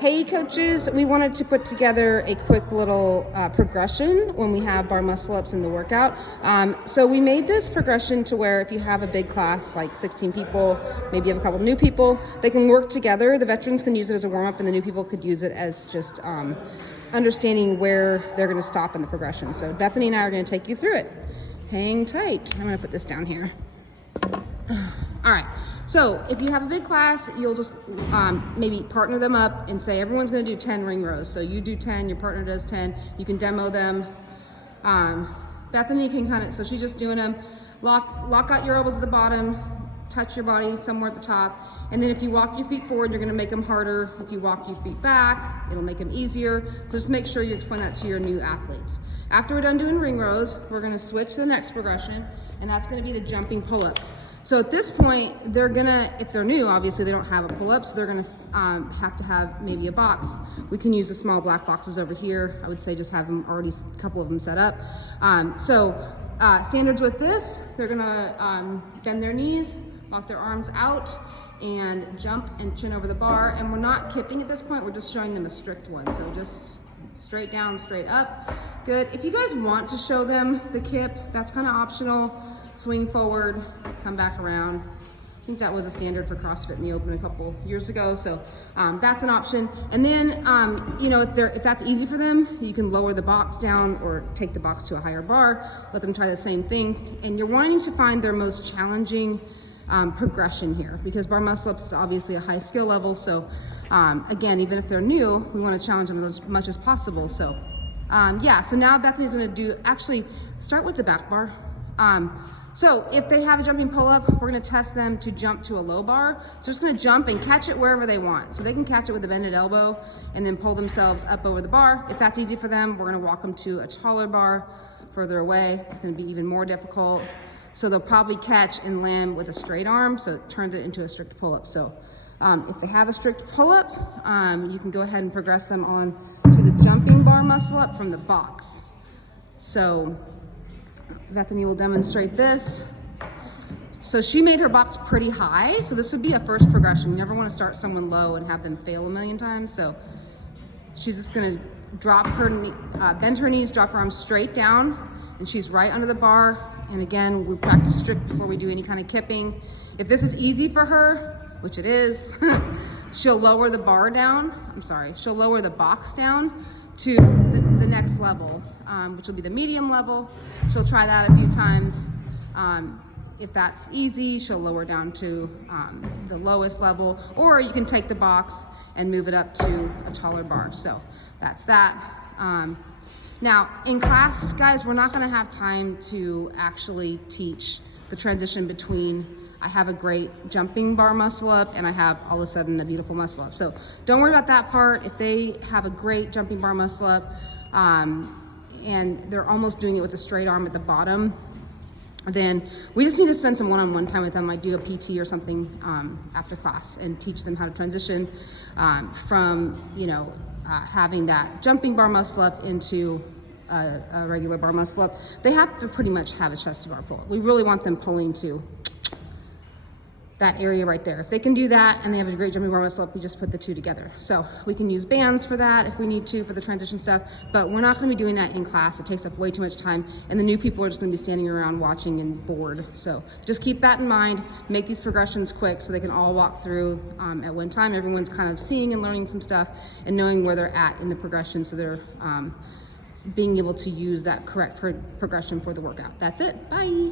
Hey coaches, we wanted to put together a quick little progression when we have bar muscle ups in the workout. So we made this progression to where if you have a big class, like 16 people, maybe you have a couple of new people, they can work together. The veterans can use it as a warm up and the new people could use it as just understanding where they're gonna stop in the progression. So Bethany and I are gonna take you through it. Hang tight. I'm gonna put this down here. All right, so if you have a big class, you'll just maybe partner them up and say everyone's gonna do 10 ring rows. So you do 10, your partner does 10, you can demo them. Bethany can so she's just doing them. Lock out your elbows at the bottom, touch your body somewhere at the top. And then if you walk your feet forward, you're gonna make them harder. If you walk your feet back, it'll make them easier. So just make sure you explain that to your new athletes. After we're done doing ring rows, we're gonna switch to the next progression, and that's gonna be the jumping pull-ups. So at this point, they're gonna, if they're new, obviously they don't have a pull-up, so they're gonna have to have maybe a box. We can use the small black boxes over here. I would say just have them already, a couple of them set up. Standards with this, they're gonna bend their knees, lock their arms out, and jump and chin over the bar. And we're not kipping at this point, we're just showing them a strict one. So just straight down, straight up. Good. If you guys want to show them the kip, that's kind of optional. Swing forward, come back around. I think that was a standard for CrossFit in the Open a couple years ago, so that's an option. And then, if that's easy for them, you can lower the box down or take the box to a higher bar, let them try the same thing. And you're wanting to find their most challenging progression here, because bar muscle ups is obviously a high skill level, so again, even if they're new, we want to challenge them as much as possible. So so now Bethany's going to actually start with the back bar. So if they have a jumping pull-up, we're gonna test them to jump to a low bar. So just gonna jump and catch it wherever they want. So they can catch it with a bended elbow and then pull themselves up over the bar. If that's easy for them, we're gonna walk them to a taller bar further away. It's gonna be even more difficult. So they'll probably catch and land with a straight arm, so it turns it into a strict pull-up. So if they have a strict pull-up, you can go ahead and progress them on to the jumping bar muscle up from the box. So Bethany will demonstrate this. So she made her box pretty high, so this would be a first progression. You never want to start someone low and have them fail a million times. So she's just going to drop her bend her knees, drop her arms straight down, and she's right under the bar. And again, we practice strict before we do any kind of kipping. If this is easy for her, which it is, she'll lower the bar down. She'll lower the box down to the next level, which will be the medium level. She'll try that a few times. If that's easy, she'll lower down to the lowest level, or you can take the box and move it up to a taller bar. So that's that. Now in class, guys, we're not gonna have time to actually teach the transition between I have a great jumping bar muscle up and I have all of a sudden a beautiful muscle up. So don't worry about that part. If they have a great jumping bar muscle up and they're almost doing it with a straight arm at the bottom, then we just need to spend some one-on-one time with them. I do a PT or something after class and teach them how to transition from having that jumping bar muscle up into a regular bar muscle up. They have to pretty much have a chest to bar pull. We really want them pulling to that area right there. If they can do that and they have a great jumping bar muscle up, we just put the two together. So we can use bands for that if we need to for the transition stuff, but we're not gonna be doing that in class. It takes up way too much time, and the new people are just gonna be standing around watching and bored. So just keep that in mind, make these progressions quick so they can all walk through at one time. Everyone's kind of seeing and learning some stuff and knowing where they're at in the progression, so they're being able to use that correct progression for the workout. That's it, bye.